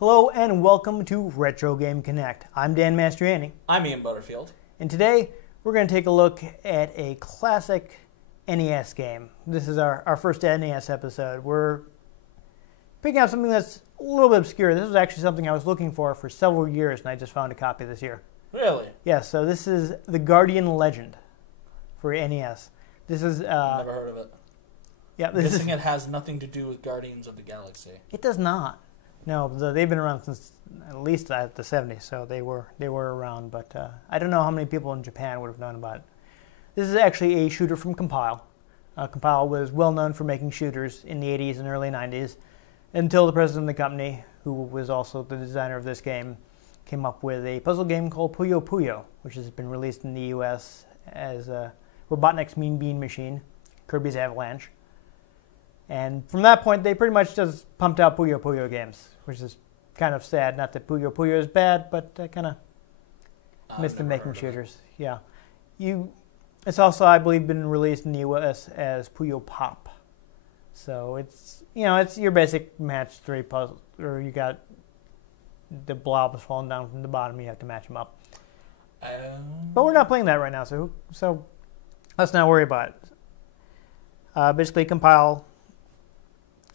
Hello and welcome to Retro Game Connect. I'm Dan Mastriani. I'm Ian Butterfield. And today we're going to take a look at a classic NES game. This is our first NES episode. We're picking out something that's a little bit obscure. This was actually something I was looking for several years, and I just found a copy this year. Really? Yeah, so this is The Guardian Legend for NES. This is... Never heard of it. Yeah, I'm guessing it has nothing to do with Guardians of the Galaxy. It does not. No, they've been around since at least the 70s, so they were around. But I don't know how many people in Japan would have known about it. This is actually a shooter from Compile. Compile was well known for making shooters in the 80s and early 90s, until the president of the company, who was also the designer of this game, came up with a puzzle game called Puyo Puyo, which has been released in the U.S. as Robotnik's Mean Bean Machine, Kirby's Avalanche. And from that point, they pretty much just pumped out Puyo Puyo games, which is kind of sad. Not that Puyo Puyo is bad, but I kind of miss them making shooters. Yeah, it's also, I believe, been released in the U.S. as Puyo Pop. So it's your basic match 3 puzzle, or you got the blobs falling down from the bottom. You have to match them up. But we're not playing that right now, so let's not worry about it. Basically, Compile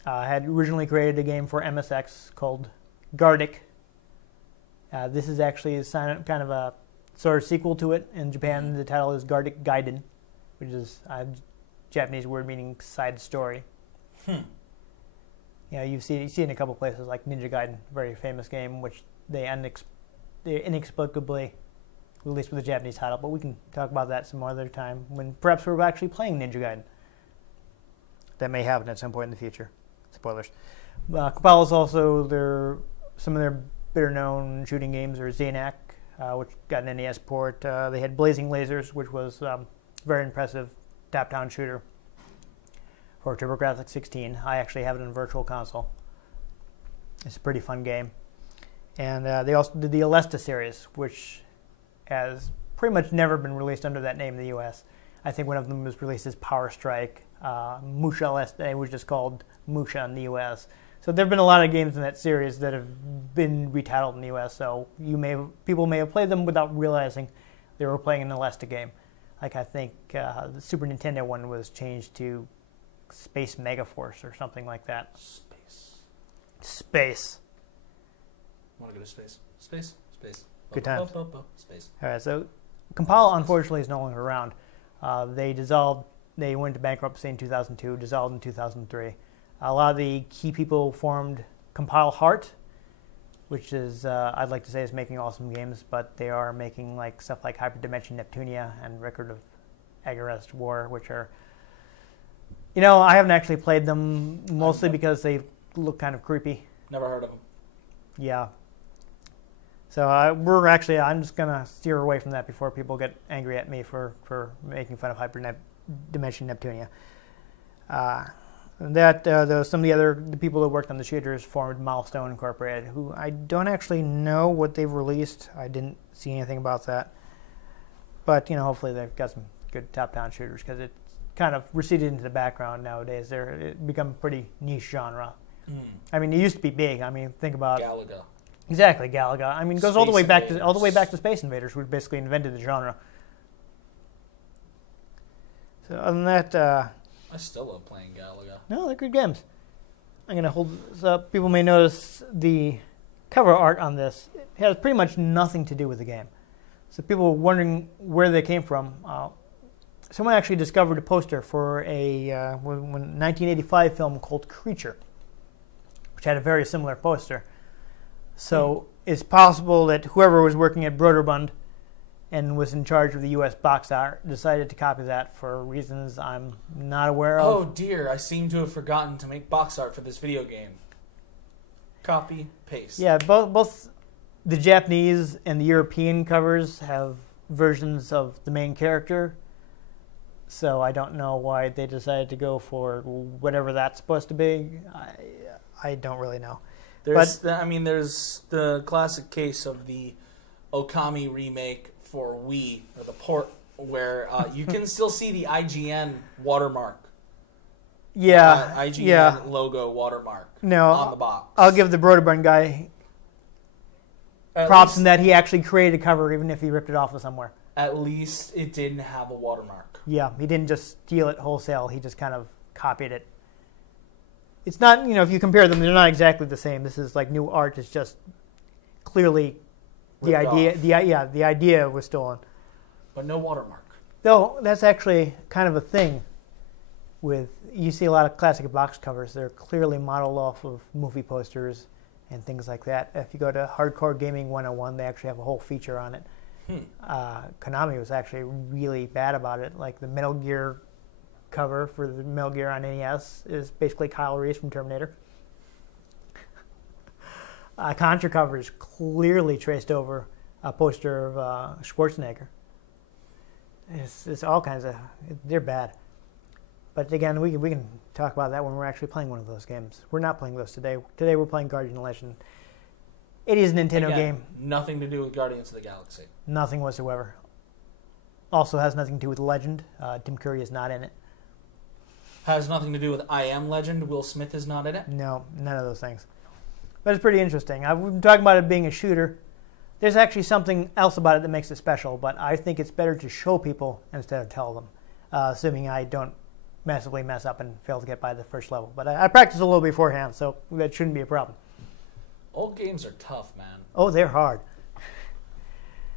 had originally created a game for MSX called Gardic. This is actually kind of a sort of sequel to it. In Japan, the title is Gardic Gaiden, which is a Japanese word meaning side story. You see it in a couple places like Ninja Gaiden, a very famous game, which they inexplicably released with a Japanese title. But we can talk about that some other time when perhaps we're actually playing Ninja Gaiden. That may happen at some point in the future. Spoilers. Compile is also some of their better-known shooting games are Xanac, which got an NES port. They had Blazing Lasers, which was a very impressive top-down shooter for TurboGrafx 16. I actually have it on Virtual Console. It's a pretty fun game. And they also did the Alesta series, which has pretty much never been released under that name in the U.S. I think one of them was released as Power Strike. Musha Alesta was just called Musha in the U.S. So there have been a lot of games in that series that have been retitled in the U.S. So people may have played them without realizing they were playing an Alesta game. Like I think the Super Nintendo one was changed to Space Megaforce or something like that. Space. I want to go to space. Space. Good times. Space. All right. So Compile, unfortunately, is no longer around. They dissolved. They went into bankruptcy in 2002, dissolved in 2003. A lot of the key people formed Compile Heart, which is, I'd like to say, is making awesome games, but they are making stuff like Hyperdimension Neptunia and Record of Agarest War, which are, I haven't actually played them, mostly because they look kind of creepy. Never heard of them. Yeah. So I'm just going to steer away from that before people get angry at me for making fun of Hyperdimension Neptunia. Some of the people that worked on the shooters formed Milestone Incorporated, who I don't actually know what they've released. I didn't see anything about that. But, hopefully they've got some good top-down shooters, because it's kind of receded into the background nowadays. It's become a pretty niche genre. I mean, it used to be big. I mean, think about Galaga. Exactly, Galaga. I mean, it goes all the way back to Space Invaders, who basically invented the genre. So other than that, I still love playing Galaga. No, they're good games. I'm going to hold this up. People may notice the cover art on this. It has pretty much nothing to do with the game. So people were wondering where they came from. Someone actually discovered a poster for a 1985 film called Creature, which had a very similar poster. So it's possible that whoever was working at Broderbund and was in charge of the U.S. box art decided to copy that for reasons I'm not aware of. Oh dear, I seem to have forgotten to make box art for this video game. Copy, paste. Yeah, both the Japanese and the European covers have versions of the main character, so I don't know why they decided to go for whatever that's supposed to be. I don't really know. There's the classic case of the Okami remake for Wii, or the port where you can still see the IGN watermark. Yeah, IGN logo watermark on the box. I'll give the Broderburn guy props in that he actually created a cover, even if he ripped it off of somewhere. At least it didn't have a watermark. Yeah, he didn't just steal it wholesale. He just kind of copied it. It's not, if you compare them, they're not exactly the same. This is like new art. It's just clearly the idea. The idea was stolen, but no watermark. Though that's actually kind of a thing. You see a lot of classic box covers. They're clearly modeled off of movie posters and things like that. If you go to Hardcore Gaming 101, they actually have a whole feature on it. Konami was actually really bad about it. Like the Metal Gear cover for the Metal Gear on NES is basically Kyle Reese from Terminator. Contra cover is clearly traced over a poster of Schwarzenegger. It's all kinds of... They're bad. But again, we can talk about that when we're actually playing one of those games. We're not playing those today. Today we're playing Guardian Legend. It is a Nintendo game. Nothing to do with Guardians of the Galaxy. Nothing whatsoever. Also has nothing to do with Legend. Tim Curry is not in it. Has nothing to do with I Am Legend. Will Smith is not in it. No, none of those things. But it's pretty interesting. I've been talking about it being a shooter. There's actually something else about it that makes it special, but I think it's better to show people instead of tell them, assuming I don't massively mess up and fail to get by the first level. But I practiced a little beforehand, so that shouldn't be a problem. Old games are tough, man. Oh, they're hard.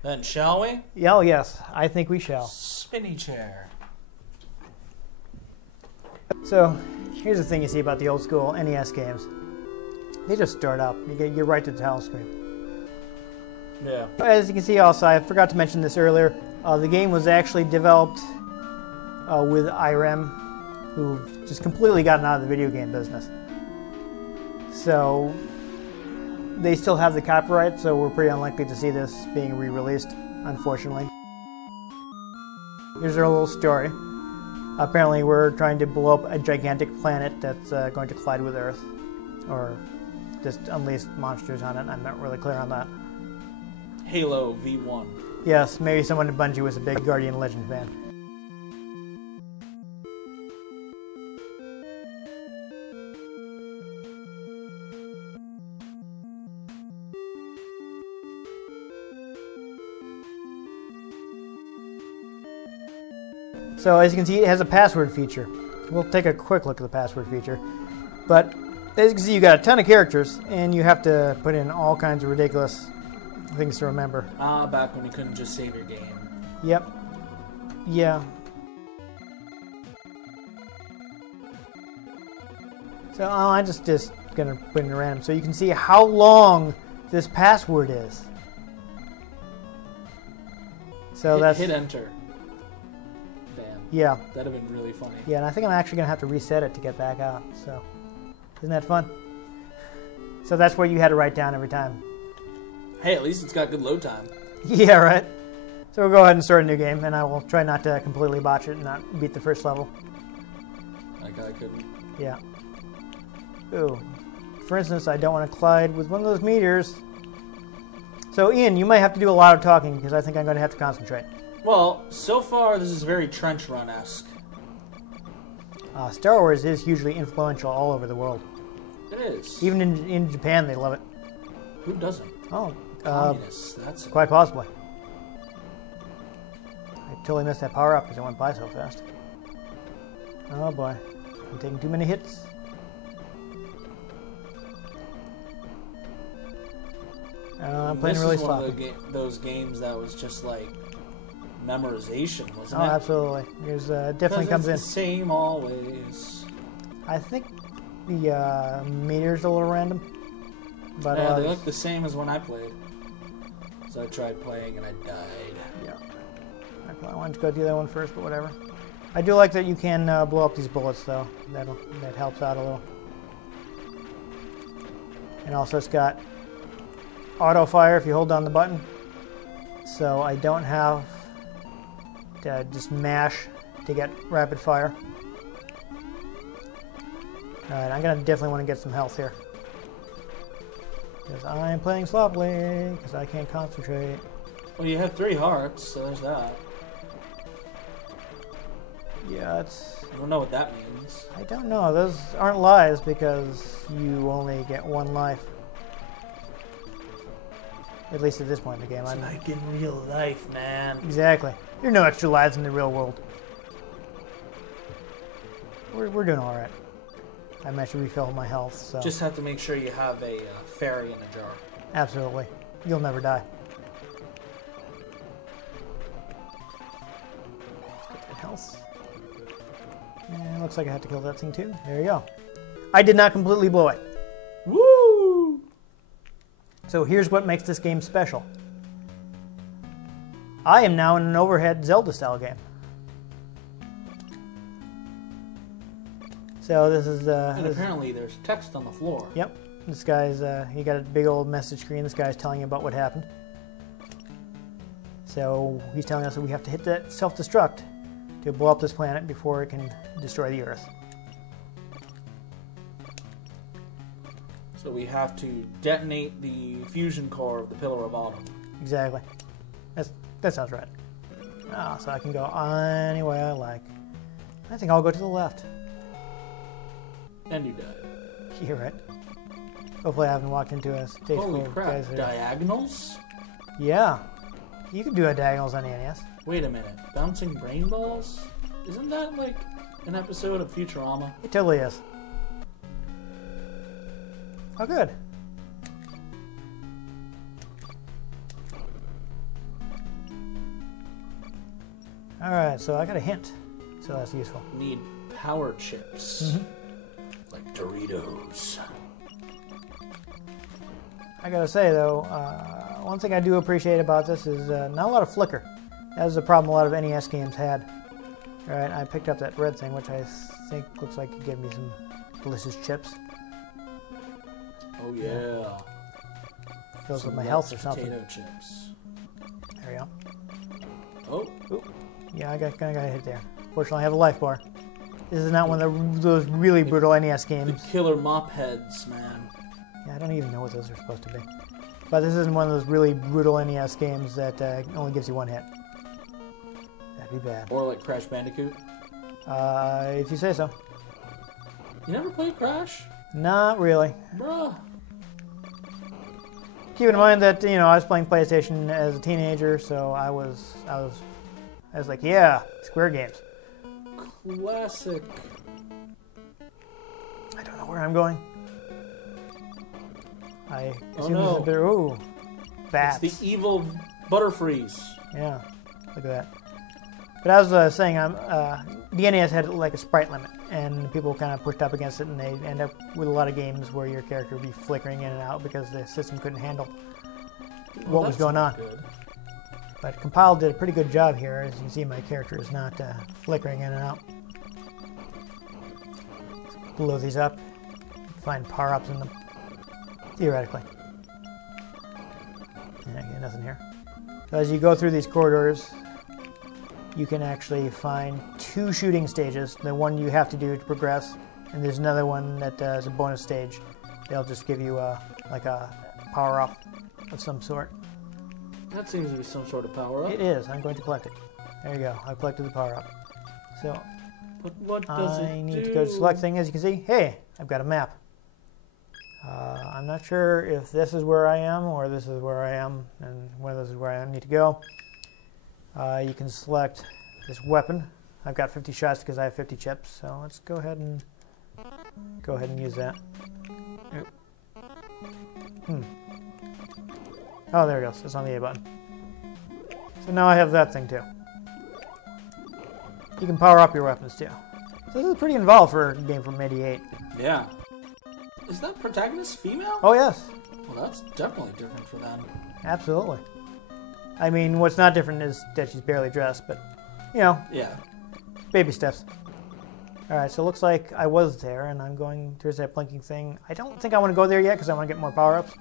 Then shall we? Yeah, oh, yes, I think we shall. Spinny chair. So, here's the thing you see about the old school NES games. They just start up. You're right to the title screen. Yeah. As you can see also, I forgot to mention this earlier, the game was actually developed with IREM, who've just completely gotten out of the video game business. So they still have the copyright, so we're pretty unlikely to see this being re-released, unfortunately. Here's our little story. Apparently we're trying to blow up a gigantic planet that's going to collide with Earth, or just unleash monsters on it. I'm not really clear on that. Halo V1. Yes, maybe someone at Bungie was a big Guardian Legend fan. So as you can see, it has a password feature. We'll take a quick look at the password feature. But as you can see, you got a ton of characters, and you have to put in all kinds of ridiculous things to remember. Back when you couldn't just save your game. Yep. Yeah. So I'm just going to put in random so you can see how long this password is. So hit enter. Damn. Yeah. That'd have been really funny. Yeah, and I think I'm actually going to have to reset it to get back out. So isn't that fun? So that's what you had to write down every time. Hey, at least it's got good load time. Yeah, right. So we'll go ahead and start a new game, and I will try not to completely botch it and not beat the first level. Like I couldn't. Yeah. Ooh. For instance, I don't want to collide with one of those meteors. So, Ian, you might have to do a lot of talking, because I think I'm going to have to concentrate. Well, so far this is very Trench Run-esque. Star Wars is hugely influential all over the world. It is. Even in Japan, they love it. Who doesn't? Oh, communists. That's quite possibly. I totally missed that power up because it went by so fast. Oh boy, I'm taking too many hits. I'm playing really sloppy. This is one of those games that was just like memorization, wasn't it? Oh, absolutely. There's definitely comes in. The same always. I think the meter's a little random. But yeah, they look the same as when I played. So I tried playing and I died. Yeah. I wanted to go do that one first, but whatever. I do like that you can blow up these bullets, though. That helps out a little. And also it's got auto fire if you hold down the button. So I don't have to just mash to get rapid fire. Alright, I'm going to definitely want to get some health here. Because I'm playing sloppily, because I can't concentrate. Well, you have 3 hearts, so there's that. Yeah, it's... I don't know what that means. I don't know. Those aren't lies because you only get one life. At least at this point in the game. It's like in real life, man. Exactly. There are no extra lives in the real world. We're doing all right. I managed to refill my health, so... Just have to make sure you have a fairy in a jar. Absolutely. You'll never die. Let's get that health. And looks like I have to kill that thing too. There you go. I did not completely blow it. Woo! So here's what makes this game special. I am now in an overhead Zelda-style game. So this is... and apparently there's text on the floor. Yep. This guy's... he got a big old message screen. This guy's telling you about what happened. So he's telling us that we have to hit that self-destruct to blow up this planet before it can destroy the Earth. So we have to detonate the fusion core of the Pillar of Autumn. Exactly. That sounds right. Oh, so I can go any way I like. I think I'll go to the left. And you die. You're right. Hopefully I haven't walked into a stage full Holy of crap, guys that... diagonals? Yeah. You can do a diagonals on the NES. Wait a minute, bouncing brain balls? Isn't that like an episode of Futurama? It totally is. Oh, good. Alright, so I got a hint. So that's useful. Need power chips. Mm-hmm. Like Doritos. I gotta say, though, one thing I do appreciate about this is not a lot of flicker. That was a problem a lot of NES games had. Alright, I picked up that red thing, which I think looks like it gave me some delicious chips. Oh, yeah. Fills Some with my health or something. potato chips. There we go. Oh. Ooh. Yeah, I got a hit there. Fortunately, I have a life bar. This is not one of those really brutal NES games. The killer mop heads, man. Yeah, I don't even know what those are supposed to be. But this isn't one of those really brutal NES games that only gives you one hit. That'd be bad. Or like Crash Bandicoot. If you say so. You never played Crash? Not really. Bruh. Keep in mind that, you know, I was playing PlayStation as a teenager, so I was like, yeah, Square games. Classic. I don't know where I'm going. I assume no. this is a bit... Ooh, bats. It's the evil Butterfreeze. Yeah, look at that. But as I was saying, the NES had like a sprite limit, and people kind of pushed up against it, and they end up with a lot of games where your character would be flickering in and out because the system couldn't handle what was going on. Good. But Compile did a pretty good job here. As you can see, my character is not flickering in and out. Blow these up, find power-ups in them, theoretically. Yeah, nothing here. So as you go through these corridors, you can actually find 2 shooting stages. The one you have to do to progress, and there's another one that is a bonus stage. They'll just give you like a power-up of some sort. That seems to be some sort of power-up. It is. I'm going to collect it. There you go. I collected the power-up. So But what does I need to go to select thing. As you can see, hey, I've got a map. I'm not sure if this is where I am or this is where I am, and whether this is where I need to go. You can select this weapon. I've got 50 shots because I have 50 chips, so let's go ahead and use that. Oh, there it goes. It's on the A button. So now I have that thing too. You can power up your weapons too. So this is pretty involved for a game from '88. Yeah. Is that protagonist female? Oh yes, Well, that's definitely different for them. absolutely. I mean, what's not different is that she's barely dressed, but you know, Yeah. baby steps. All right, so it looks like I was there, and I'm going. There's that blinking thing. I don't think I want to go there yet because I want to get more power-ups.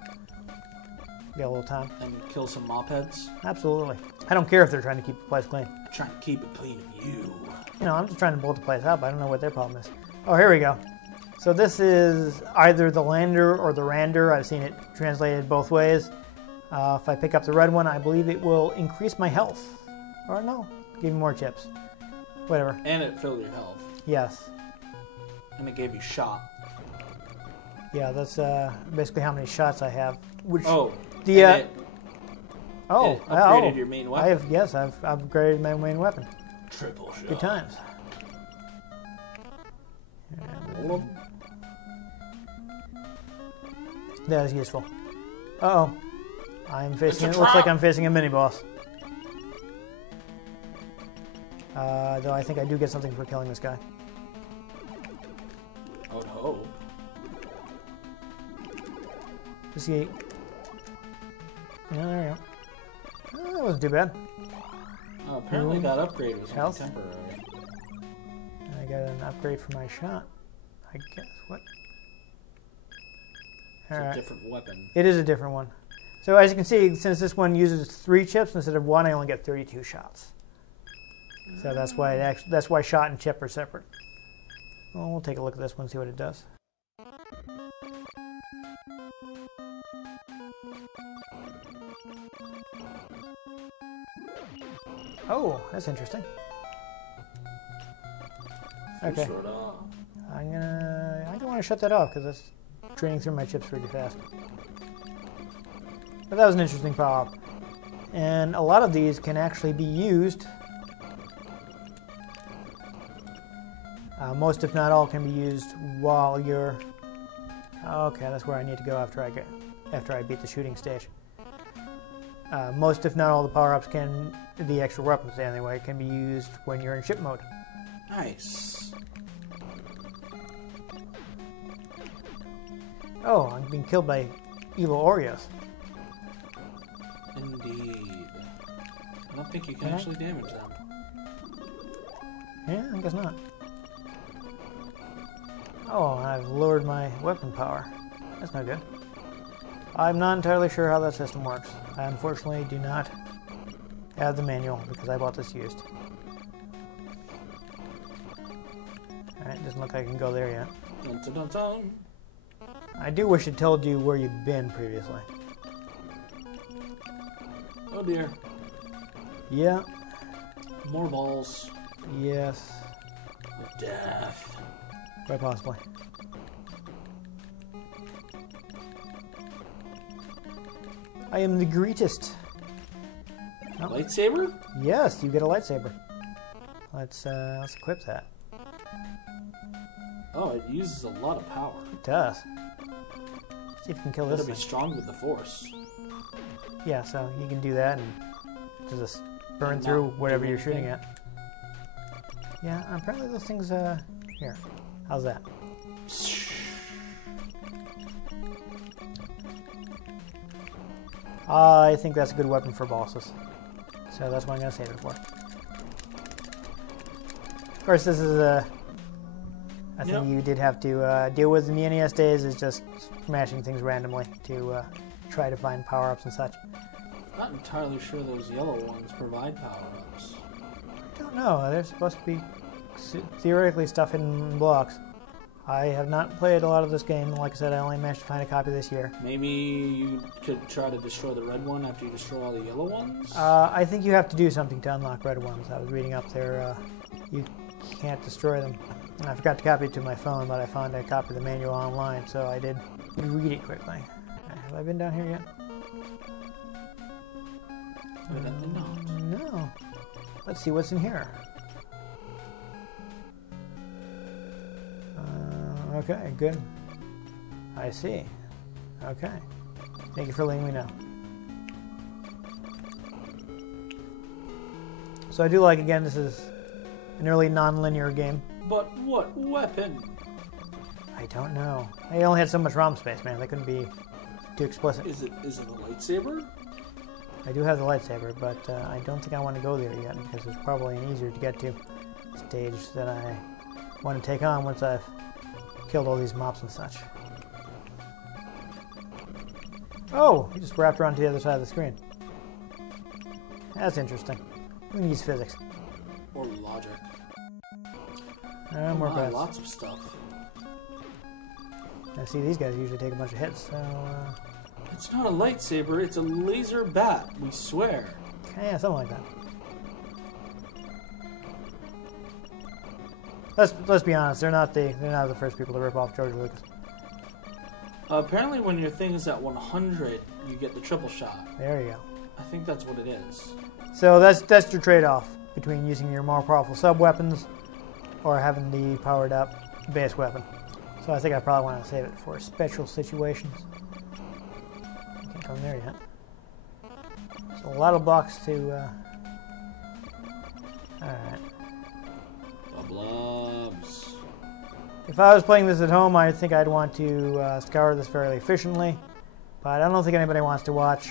Got a little time. And kill some mop heads. Absolutely. I don't care if they're trying to keep the place clean. I'm trying to keep it clean of you. You know, I'm just trying to blow the place up. I don't know what their problem is. Oh, here we go. So this is either the lander or the rander. I've seen it translated both ways. If I pick up the red one, I believe it will increase my health. Or no, give me more chips. Whatever. And it filled your health. Yes. And it gave you shot. Yeah, that's basically how many shots I have. Which Oh. the it upgraded oh, your main weapon. I've upgraded my main weapon. Triple shot. Good times. That is useful. Uh-oh. I'm facing, it looks like I'm facing a mini-boss. Though I think I do get something for killing this guy. I would hope. Let's see. Yeah, there we go. That wasn't too bad. Oh, apparently got upgraded was Health. temporary. I got an upgrade for my shot. I guess. What? It's a different weapon. It is a different one. So as you can see, since this one uses 3 chips instead of 1, I only get 32 shots. So that's why shot and chip are separate. Well, we'll take a look at this one and see what it does. Oh, that's interesting. Okay. I'm gonna want to shut that off because that's draining through my chips pretty fast. But that was an interesting power-up. And a lot of these can actually be used. Most, if not all, can be used while you're... Okay, that's where I need to go after I beat the shooting stage. Most, if not all, the power-ups can... The extra weapons, anyway, can be used when you're in ship mode. Nice. Oh, I'm being killed by evil Oreos. Indeed. I don't think you can actually damage them. Yeah, I guess not. Oh, I've lowered my weapon power. That's not good. I'm not entirely sure how that system works. I unfortunately do not have the manual because I bought this used. Alright, doesn't look like I can go there yet. Dun, dun, dun, dun. I do wish it told you where you've been previously. Oh dear. Yeah. More balls. Yes. Of death. Quite possibly. I am the greatest. Oh. Lightsaber? Yes, you get a lightsaber. Let's equip that. Oh, it uses a lot of power. It does. See if you can kill this It'll be thing. strong with the Force. Yeah, so you can do that and just burn through whatever you're shooting at. Yeah, apparently those things, here. How's that? I think that's a good weapon for bosses. So that's what I'm going to save it for. Of course, this is a thing you did have to deal with in the NES days, is just smashing things randomly to try to find power-ups and such. Not entirely sure those yellow ones provide power-ups. I don't know. There's supposed to be theoretically stuff hidden in blocks. I have not played a lot of this game. Like I said, I only managed to find a copy this year. Maybe you could try to destroy the red one after you destroy all the yellow ones? I think you have to do something to unlock red ones. I was reading up there. You can't destroy them. And I forgot to copy it to my phone, but I found a copy of the manual online, so I did read it quickly. Have I been down here yet? Evidently not. No. Let's see what's in here. Okay, good. I see. Okay. Thank you for letting me know. So I do like, again, this is an early non-linear game. But what weapon? I don't know. They only had so much ROM space, man. They couldn't be too explicit. Is it a lightsaber? I do have the lightsaber, but I don't think I want to go there yet because there's probably an easier to get to stage that I want to take on once I've killed all these mobs and such. Oh, he just wrapped around to the other side of the screen. That's interesting. We can use physics. Or logic. More bets. Lots of stuff. I see these guys usually take a bunch of hits, so... It's not a lightsaber, it's a laser bat, we swear. Yeah, something like that. let's be honest. They're not the first people to rip off George Lucas. Apparently, when your thing is at 100, you get the triple shot. There you go. I think that's what it is. So that's your trade-off between using your more powerful sub-weapons or having the powered-up base weapon. So I think I probably want to save it for special situations. Can't come there yet. So a lot of blocks to... Alright. Blobs. If I was playing this at home, I think I'd want to scour this fairly efficiently. But I don't think anybody wants to watch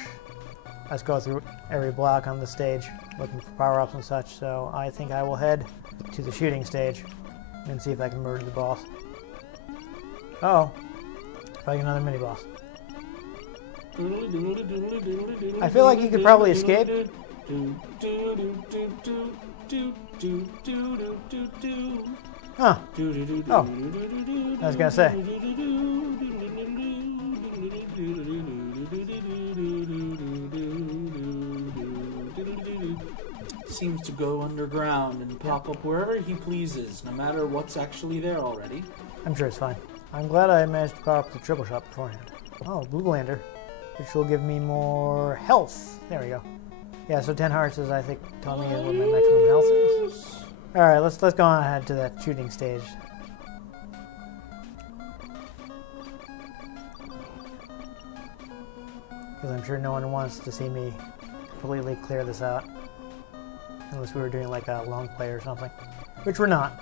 us go through every block on the stage looking for power-ups and such. So I think I will head to the shooting stage and see if I can murder the boss. Uh-oh. Fighting another mini-boss. I feel like you could probably escape. Huh. Oh. I was gonna say. Seems to go underground and pop up wherever he pleases, no matter what's actually there already. I'm sure it's fine. I'm glad I managed to power up the triple shot beforehand. Oh, blue lander, which will give me more health. There we go. Yeah, so 10 hearts is, I think, telling me what my maximum health is. Alright, let's go on ahead to that shooting stage. Because I'm sure no one wants to see me completely clear this out. Unless we were doing like a long play or something. Which we're not.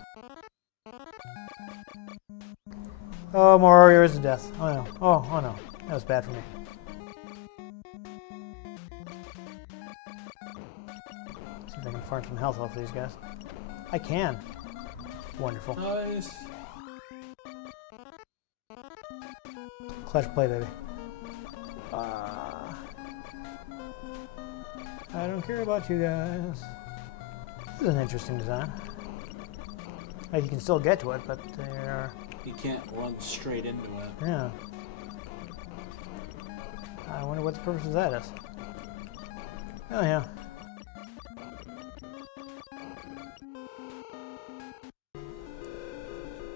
Oh, more warriors to death. Oh no. Oh no. That was bad for me. See if I can farm some health off these guys. I can. Wonderful. Nice. Clutch play, baby. I don't care about you guys. This is an interesting design. Like you can still get to it, but they're... You can't run straight into it. Yeah. I wonder what the purpose of that is. Oh yeah.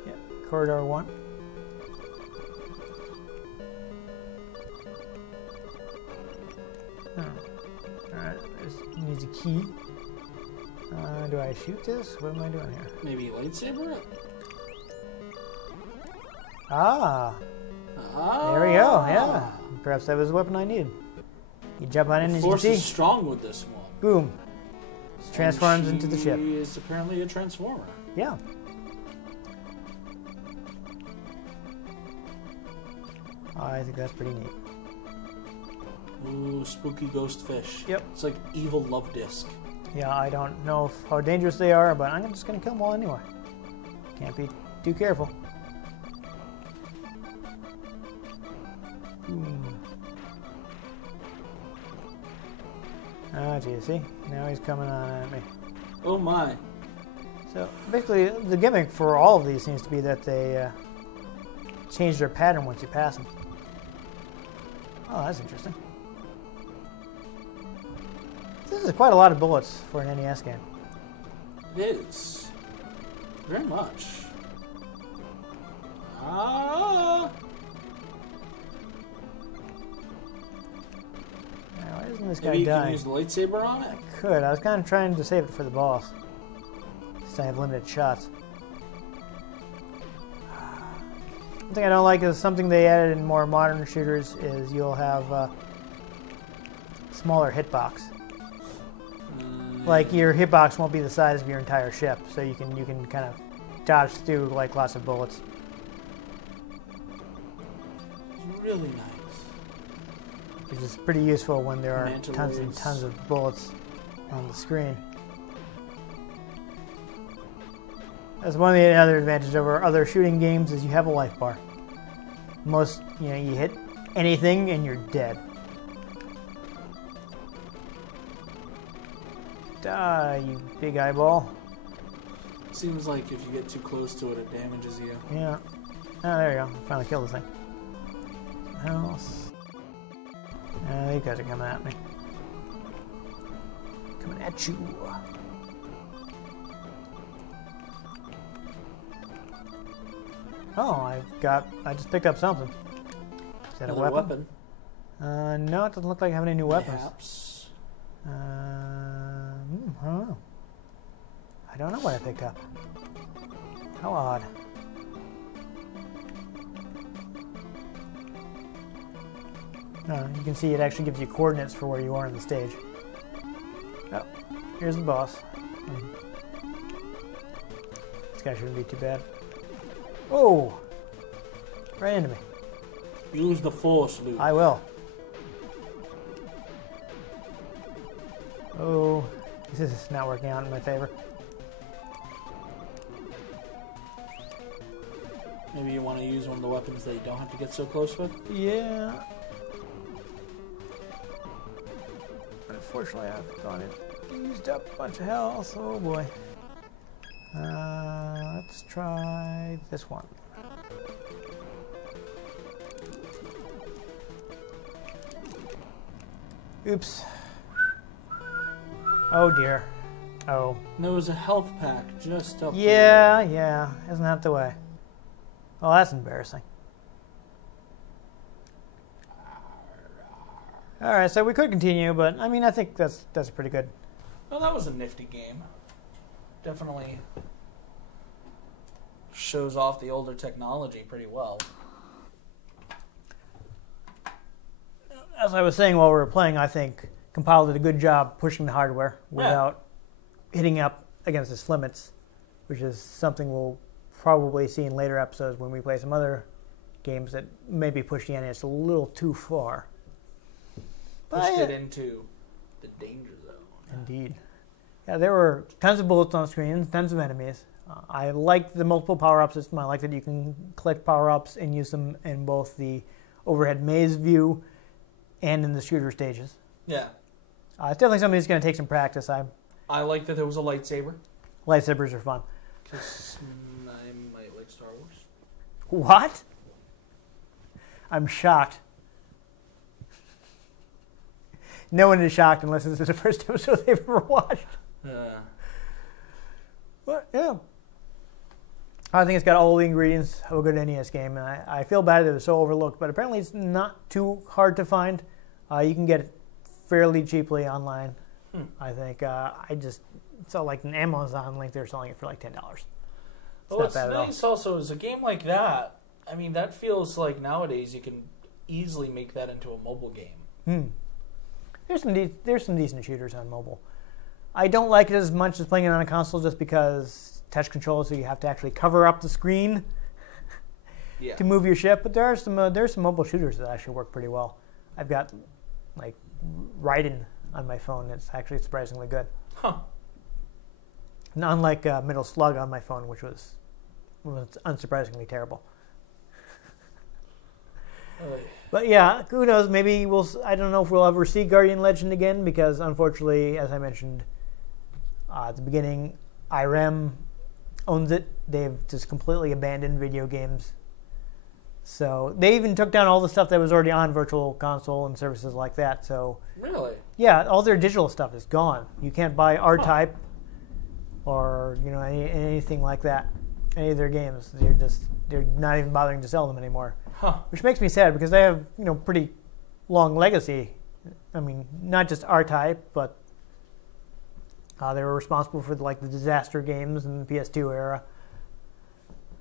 Yeah, corridor 1. Alright, this needs a key. Do I shoot this? What am I doing here? Maybe lightsaber it? Ah! There we go, yeah. Perhaps that was the weapon I needed. You jump on in, as you can Force see. is strong with this one. Boom. It transforms into the ship. She is apparently a transformer. Yeah. I think that's pretty neat. Ooh, spooky ghost fish. Yep. It's like evil love disc. Yeah, I don't know how dangerous they are, but I'm just going to kill them all anyway. Can't be too careful. Oh, gee, see? Now he's coming on at me. Oh my. So, basically, the gimmick for all of these seems to be that they change their pattern once you pass them. Oh, that's interesting. This is quite a lot of bullets for an NES game. It is. Very much. Ah! Now, why isn't this guy Maybe you dying? can use the lightsaber on it? I could. I was kind of trying to save it for the boss. Since I have limited shots. One thing I don't like is something they added in more modern shooters is you'll have smaller hitbox. Like your hitbox won't be the size of your entire ship, so you can kind of dodge through like lots of bullets. It's really nice. Which is pretty useful when there are Manta tons and rays. tons of bullets on the screen. That's one of the other advantages over other shooting games is you have a life bar. Most, you hit anything and you're dead. Die, you big eyeball. Seems like if you get too close to it, it damages you. Yeah. Oh, there you go. Finally killed this thing. What else? These guys are coming at me. Coming at you. Oh, I just picked up something. Is that Another a weapon? No, it doesn't look like I have any new weapons. Perhaps. I don't know. I don't know what I picked up. How odd. You can see it actually gives you coordinates for where you are on the stage. Oh, here's the boss. This guy shouldn't be too bad. Oh! Right into me. Use the force, Luke. I will. Oh, this is not working out in my favor. Maybe you want to use one of the weapons that you don't have to get so close with? Yeah. Unfortunately, I've gone and used up a bunch of health. Oh boy. Let's try this one. Oops. Oh dear. Oh. There was a health pack just up there. Yeah. Isn't that the way? Well, that's embarrassing. All right, so we could continue, but I mean, I think that's pretty good. Well, that was a nifty game. Definitely shows off the older technology pretty well. As I was saying while we were playing, I think Compile did a good job pushing the hardware without hitting up against its limits, which is something we'll probably see in later episodes when we play some other games that maybe push the NES a little too far. Pushed it into the danger zone. Indeed. Yeah, there were tons of bullets on the screen, tons of enemies. I liked the multiple power-up system. I like that you can collect power-ups and use them in both the overhead maze view and in the shooter stages. Yeah. It's definitely something that's going to take some practice. I like that there was a lightsaber. Lightsabers are fun. Because I might like Star Wars. What? I'm shocked. No one is shocked unless this is the first episode they've ever watched. But, yeah. I think it's got all the ingredients of a good NES game, and I feel bad that it's so overlooked, but apparently it's not too hard to find. You can get it fairly cheaply online, I think. I just saw like an Amazon link, they're selling it for like $10. What's nice also is a game like that, I mean, that feels like nowadays you can easily make that into a mobile game. There's some decent shooters on mobile. I don't like it as much as playing it on a console just because touch control, so you have to actually cover up the screen to move your ship. But there's some mobile shooters that actually work pretty well. I've got like Raiden on my phone. It's actually surprisingly good. And unlike Metal Slug on my phone, which was unsurprisingly terrible. But yeah, who knows? Maybe I don't know if we'll ever see Guardian Legend again because, unfortunately, as I mentioned at the beginning, IREM owns it. They've just completely abandoned video games. So they even took down all the stuff that was already on Virtual Console and services like that. So really, yeah, all their digital stuff is gone. You can't buy R-Type or anything like that. Any of their games, they're not even bothering to sell them anymore. Which makes me sad because they have pretty long legacy. I mean, not just R-Type, but they were responsible for the disaster games in the PS2 era.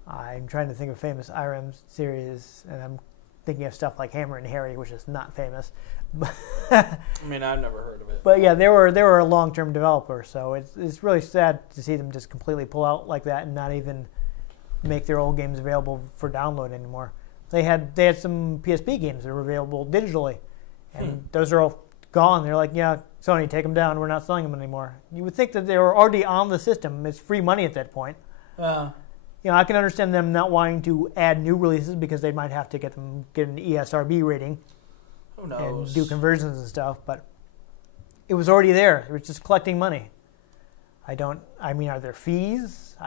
I'm trying to think of famous IREM series, and I'm thinking of stuff like Hammer and Harry, which is not famous. I mean, I've never heard of it. But yeah, they were a long-term developer, so it's really sad to see them just completely pull out like that and not even make their old games available for download anymore. They had some PSP games that were available digitally, and those are all gone. They're like, yeah, Sony, take them down. We're not selling them anymore. You would think that they were already on the system. It's free money at that point. I can understand them not wanting to add new releases because they might have to get an ESRB rating. Who knows? And do conversions and stuff, but it was already there. It was just collecting money. Are there fees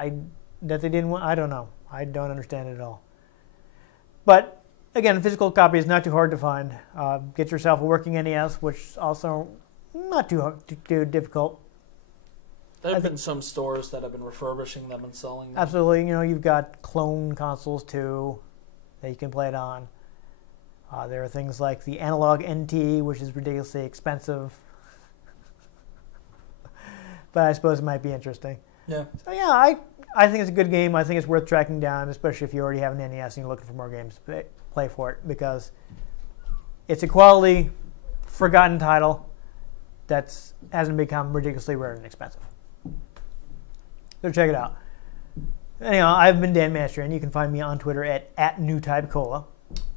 that they didn't want? I don't know. I don't understand it at all. But again, a physical copy is not too hard to find. Get yourself a working NES, which also not too difficult. There have been some stores that have been refurbishing them and selling them. Absolutely. You've got clone consoles too that you can play it on. There are things like the Analog NT, which is ridiculously expensive. But I suppose it might be interesting. Yeah. So yeah, I think it's a good game. I think it's worth tracking down, especially if you already have an NES and you're looking for more games to play for it, because it's a quality, forgotten title that hasn't become ridiculously rare and expensive. So check it out. Anyhow, I've been Dan Mastriani. You can find me on Twitter at NewTypeCola.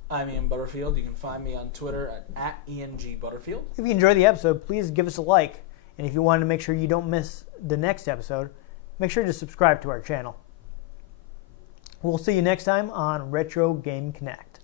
I'm Ian Butterfield. You can find me on Twitter at ENGButterfield. If you enjoyed the episode, please give us a like. And if you want to make sure you don't miss the next episode, make sure to subscribe to our channel. We'll see you next time on Retro Game Connect.